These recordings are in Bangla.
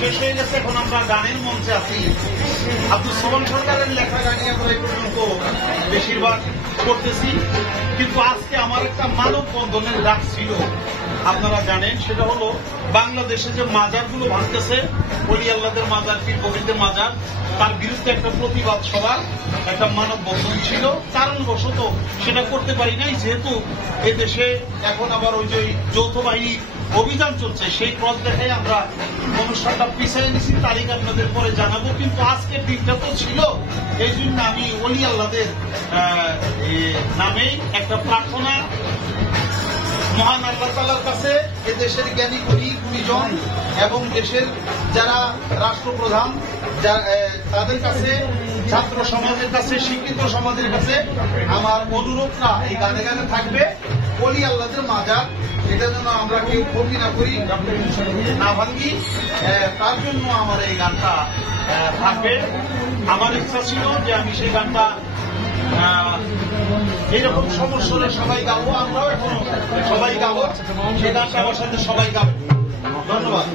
শেষ হয়ে গেছে, এখন আমরা গানের মঞ্চে আছি। আব্দুল সোবন সরকারের লেখা গানই আমরা এই পর্যন্ত বেশিরভাগ করতেছি, কিন্তু আজকে আমার একটা মানববন্ধনের ডাক ছিল, আপনারা জানেন। সেটা হলো বাংলাদেশে যে মাজারগুলো ভাঙতেছে, ওলি আল্লাহদের মাজার, পীর ফকিরদের মাজার, তার বিরুদ্ধে একটা প্রতিবাদ সভা, একটা মানববন্ধন ছিল। কারণবশত সেটা করতে পারি নাই, যেহেতু এদেশে এখন আবার ওই যে যৌথ বাহিনী অভিযান চলছে, সেই পথ দেখাই আমরা অনুষ্ঠানটা পিছিয়ে নিচ্ছি। তারিখ আপনাদের পরে জানাবো, কিন্তু আজকের দিনটা তো ছিল, এই জন্য আমি ওলি আল্লাহদের নামে একটা প্রার্থনা মহান আল্লাহ তাআলার কাছে, এদেশের জ্ঞানী গুণীজন এবং দেশের যারা রাষ্ট্রপ্রধান তাদের কাছে, ছাত্র সমাজের কাছে, শিক্ষিত সমাজের কাছে আমার অনুরোধটা এই গানে গানে থাকবে। ওলি আল্লাহদের মাজার, এটা যেন আমরা কেউ ক্ষতি না করি, না ভাঙ্গি, তার জন্য আমার এই গানটা থাকবে। আমার ইচ্ছা ছিল যে আমি সেই গানটা এইরকম সমস্যারে সবাই গাবো, আমরাও এখনো সবাই গাবো, সেই গানটা আমার সাথে সবাই গাবো। ধন্যবাদ।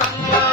বাংলা